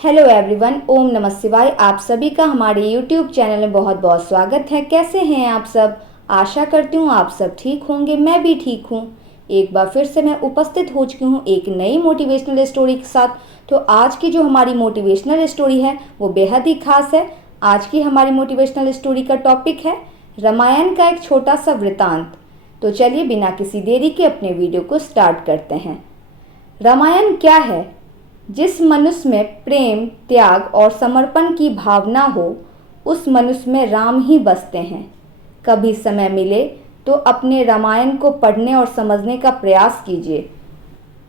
Hello everyone, ओम नमः शिवाय। आप सभी का हमारे यूट्यूब चैनल में बहुत बहुत स्वागत है। कैसे हैं आप सब? आशा करती हूँ आप सब ठीक होंगे। मैं भी ठीक हूँ। एक बार फिर से मैं उपस्थित हो चुकी हूँ एक नई मोटिवेशनल स्टोरी के साथ। तो आज की जो हमारी मोटिवेशनल स्टोरी है वो बेहद ही खास है। आज की हमारी मोटिवेशनल स्टोरी का टॉपिक है रामायण का एक छोटा सा वृतांत। तो चलिए बिना किसी देरी के अपने वीडियो को स्टार्ट करते हैं। रामायण क्या है? जिस मनुष्य में प्रेम, त्याग और समर्पण की भावना हो, उस मनुष्य में राम ही बसते हैं। कभी समय मिले तो अपने रामायण को पढ़ने और समझने का प्रयास कीजिए।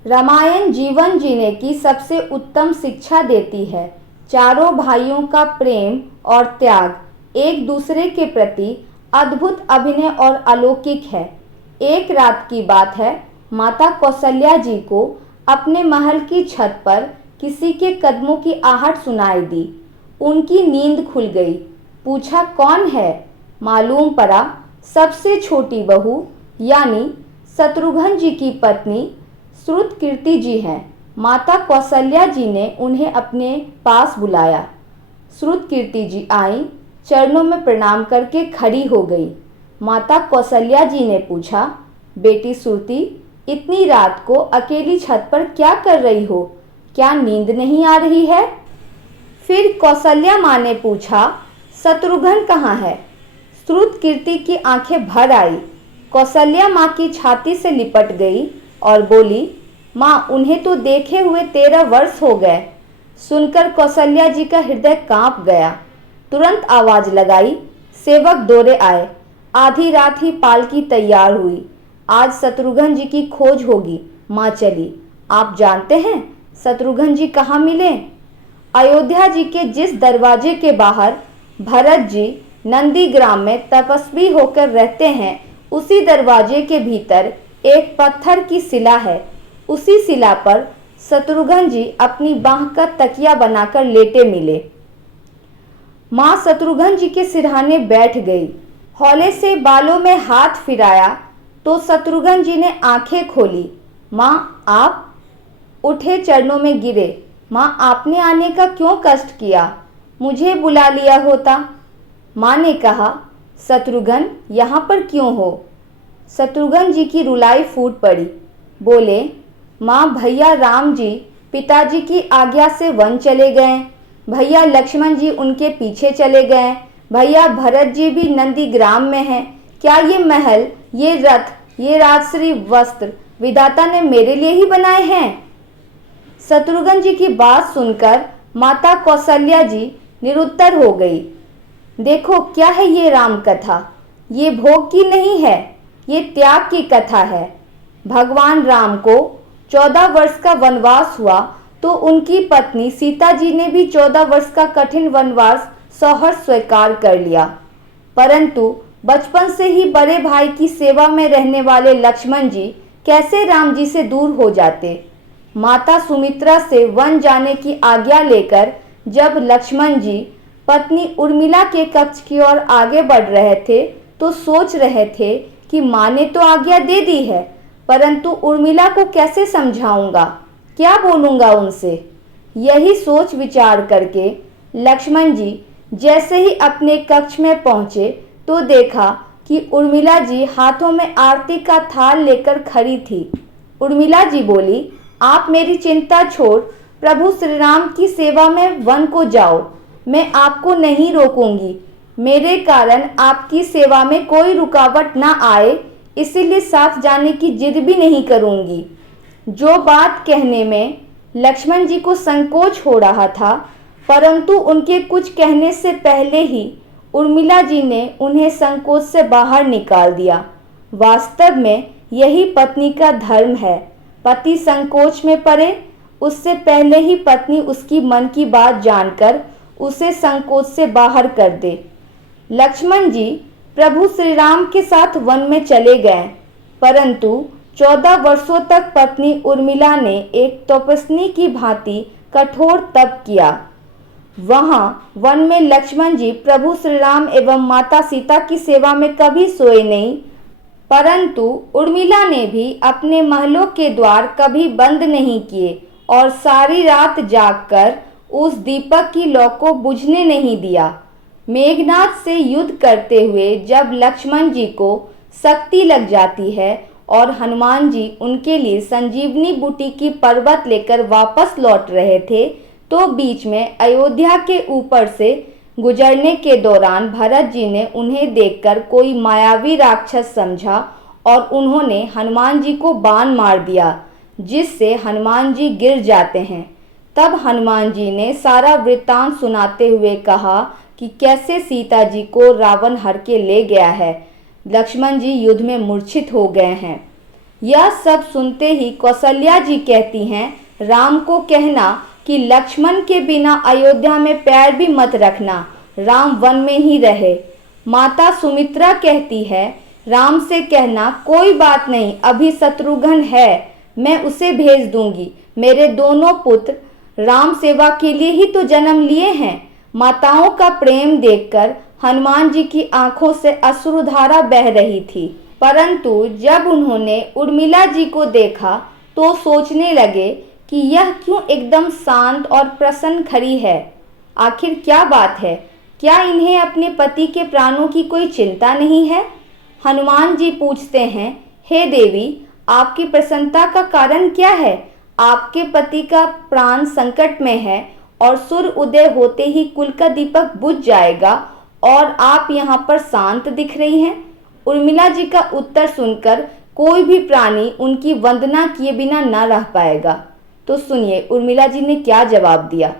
रामायण जीवन जीने की सबसे उत्तम शिक्षा देती है। चारों भाइयों का प्रेम और त्याग एक दूसरे के प्रति अद्भुत अभिनय और अलौकिक है। एक रात की बात है, माता कौशल्या जी को अपने महल की छत पर किसी के कदमों की आहट सुनाई दी। उनकी नींद खुल गई। पूछा, कौन है? मालूम पड़ा सबसे छोटी बहू यानी शत्रुघ्न जी की पत्नी श्रुतकीर्ति जी हैं। माता कौशल्या जी ने उन्हें अपने पास बुलाया। श्रुतकीर्ति जी आई, चरणों में प्रणाम करके खड़ी हो गई। माता कौशल्या जी ने पूछा, बेटी श्रुति, इतनी रात को अकेली छत पर क्या कर रही हो? क्या नींद नहीं आ रही है? फिर कौशल्या माँ ने पूछा, शत्रुघ्न कहाँ है? श्रुतकीर्ति की आंखें भर आई। कौशल्या माँ की छाती से लिपट गई और बोली, माँ, उन्हें तो देखे हुए 13 वर्ष हो गए। सुनकर कौशल्या जी का हृदय कांप गया। तुरंत आवाज लगाई, सेवक दौड़े आए। आधी रात ही पालकी तैयार हुई। आज शत्रुघ्न जी की खोज होगी। माँ चली। आप जानते हैं शत्रुघ्न जी कहाँ मिले? अयोध्या जी के जिस दरवाजे के बाहर भरत जी नंदीग्राम में तपस्वी होकर रहते हैं, उसी दरवाजे के भीतर एक पत्थर की शिला है। उसी शिला पर शत्रुघ्न जी अपनी बाह का तकिया बनाकर लेटे मिले। माँ शत्रुघ्न जी के सिरहाने बैठ गई। हौले से बालों में हाथ फिराया तो शत्रुघ्न जी ने आंखें खोली। माँ, आप? उठे, चरणों में गिरे। माँ, आपने आने का क्यों कष्ट किया? मुझे बुला लिया होता। माँ ने कहा, शत्रुघ्न यहाँ पर क्यों हो? शत्रुघ्न जी की रुलाई फूट पड़ी। बोले, माँ, भैया राम जी पिताजी की आज्ञा से वन चले गए। भैया लक्ष्मण जी उनके पीछे चले गए। भैया भरत जी भी नंदीग्राम में हैं। क्या ये महल, ये रथ, ये राजश्री वस्त्र विधाता ने मेरे लिए ही बनाए हैं? शत्रुघ्न जी की बात सुनकर माता कौशल्या जी निरुत्तर हो गई। देखो, क्या है ये राम कथा? ये भोग की नहीं है, ये त्याग की कथा है। भगवान राम को 14 वर्ष का वनवास हुआ तो उनकी पत्नी सीता जी ने भी 14 वर्ष का कठिन वनवास सहर्ष स्वीकार कर लिया। परंतु बचपन से ही बड़े भाई की सेवा में रहने वाले लक्ष्मण जी कैसे राम जी से दूर हो जाते? माता सुमित्रा से वन जाने की आज्ञा लेकर जब लक्ष्मण जी पत्नी उर्मिला के कक्ष की ओर आगे बढ़ रहे थे तो सोच रहे थे कि माँ ने तो आज्ञा दे दी है, परंतु उर्मिला को कैसे समझाऊंगा, क्या बोलूंगा उनसे? यही सोच विचार करके लक्ष्मण जी जैसे ही अपने कक्ष में पहुंचे तो देखा कि उर्मिला जी हाथों में आरती का थाल लेकर खड़ी थी। उर्मिला जी बोली, आप मेरी चिंता छोड़ प्रभु श्री राम की सेवा में वन को जाओ। मैं आपको नहीं रोकूंगी। मेरे कारण आपकी सेवा में कोई रुकावट ना आए, इसीलिए साथ जाने की जिद भी नहीं करूंगी। जो बात कहने में लक्ष्मण जी को संकोच हो रहा था, परंतु उनके कुछ कहने से पहले ही उर्मिला जी ने उन्हें संकोच से बाहर निकाल दिया। वास्तव में यही पत्नी का धर्म है। पति संकोच में पड़े उससे पहले ही पत्नी उसकी मन की बात जानकर उसे संकोच से बाहर कर दे। लक्ष्मण जी प्रभु श्री राम के साथ वन में चले गए, परंतु 14 वर्षों तक पत्नी उर्मिला ने एक तपस्वी की भांति कठोर तप किया। वहां वन में लक्ष्मण जी प्रभु श्री राम एवं माता सीता की सेवा में कभी सोए नहीं, परंतु उर्मिला ने भी अपने महलों के द्वार कभी बंद नहीं किए और सारी रात जागकर उस दीपक की लौ को बुझने नहीं दिया। मेघनाद से युद्ध करते हुए जब लक्ष्मण जी को शक्ति लग जाती है और हनुमान जी उनके लिए संजीवनी बूटी की पर्वत लेकर वापस लौट रहे थे, तो बीच में अयोध्या के ऊपर से गुजरने के दौरान भरत जी ने उन्हें देखकर कोई मायावी राक्षस समझा और उन्होंने हनुमान जी को बाण मार दिया, जिससे हनुमान जी गिर जाते हैं। तब हनुमान जी ने सारा वृत्तांत सुनाते हुए कहा कि कैसे सीता जी को रावण हर के ले गया है। लक्ष्मण जी युद्ध में मूर्छित हो गए हैं। यह सब सुनते ही कौशल्या जी कहती हैं, राम को कहना कि लक्ष्मण के बिना अयोध्या में पैर भी मत रखना, राम वन में ही रहे। माता सुमित्रा कहती है, राम से कहना कोई बात नहीं, अभी शत्रुघ्न है, मैं उसे भेज दूंगी। मेरे दोनों पुत्र राम सेवा के लिए ही तो जन्म लिए हैं। माताओं का प्रेम देखकर हनुमान जी की आंखों से अश्रुधारा बह रही थी, परंतु जब उन्होंने उर्मिला जी को देखा तो सोचने लगे कि यह क्यों एकदम शांत और प्रसन्न खड़ी है। आखिर क्या बात है? क्या इन्हें अपने पति के प्राणों की कोई चिंता नहीं है? हनुमान जी पूछते हैं, हे देवी, आपकी प्रसन्नता का कारण क्या है? आपके पति का प्राण संकट में है और सूर्य उदय होते ही कुल का दीपक बुझ जाएगा और आप यहाँ पर शांत दिख रही हैं। उर्मिला जी का उत्तर सुनकर कोई भी प्राणी उनकी वंदना किए बिना न रह पाएगा। तो सुनिए उर्मिला जी ने क्या जवाब दिया।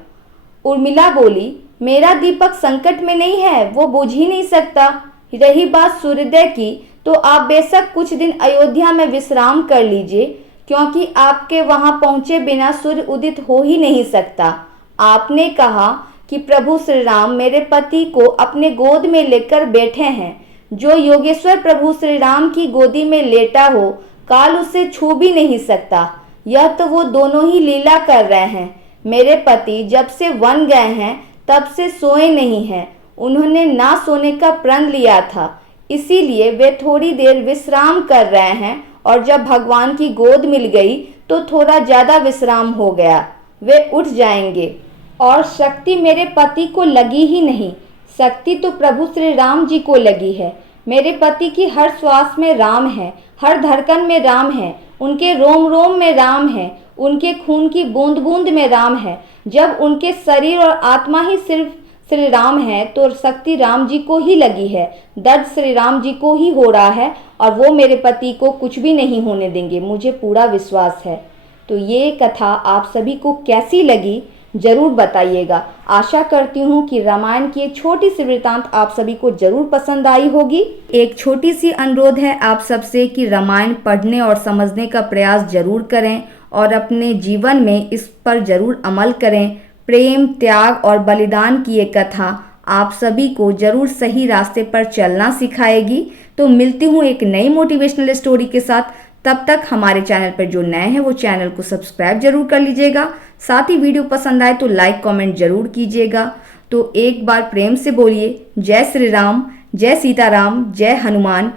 उर्मिला बोली, मेरा दीपक संकट में नहीं है, वो बुझ ही नहीं सकता। रही बात सूर्योदय की, तो आप बेशक कुछ दिन अयोध्या में विश्राम कर लीजिए, क्योंकि आपके वहां पहुंचे बिना सूर्य उदित हो ही नहीं सकता। आपने कहा कि प्रभु श्री राम मेरे पति को अपने गोद में लेकर बैठे हैं। जो योगेश्वर प्रभु श्री राम की गोदी में लेटा हो, काल उसे छू भी नहीं सकता। यह तो वो दोनों ही लीला कर रहे हैं। मेरे पति जब से वन गए हैं तब से सोए नहीं हैं। उन्होंने ना सोने का प्रण लिया था, इसीलिए वे थोड़ी देर विश्राम कर रहे हैं और जब भगवान की गोद मिल गई तो थोड़ा ज़्यादा विश्राम हो गया। वे उठ जाएंगे। और शक्ति मेरे पति को लगी ही नहीं, शक्ति तो प्रभु श्री राम जी को लगी है। मेरे पति की हर श्वास में राम है, हर धड़कन में राम है, उनके रोम रोम में राम है, उनके खून की बूंद बूंद में राम है। जब उनके शरीर और आत्मा ही सिर्फ श्री राम है तो शक्ति राम जी को ही लगी है, दर्द श्री राम जी को ही हो रहा है और वो मेरे पति को कुछ भी नहीं होने देंगे, मुझे पूरा विश्वास है। तो ये कथा आप सभी को कैसी लगी जरूर बताइएगा। आशा करती हूँ कि रामायण की एक छोटी सी वृत्तांत आप सभी को जरूर पसंद आई होगी। एक छोटी सी अनुरोध है आप सबसे कि रामायण पढ़ने और समझने का प्रयास जरूर करें और अपने जीवन में इस पर जरूर अमल करें। प्रेम, त्याग और बलिदान की ये कथा आप सभी को जरूर सही रास्ते पर चलना सिखाएगी। तो मिलती हूँ एक नई मोटिवेशनल स्टोरी के साथ। तब तक हमारे चैनल पर जो नए हैं वो चैनल को सब्सक्राइब जरूर कर लीजिएगा। साथ ही वीडियो पसंद आए तो लाइक कमेंट जरूर कीजिएगा। तो एक बार प्रेम से बोलिए, जय श्री राम, जय सीताराम, जय हनुमान।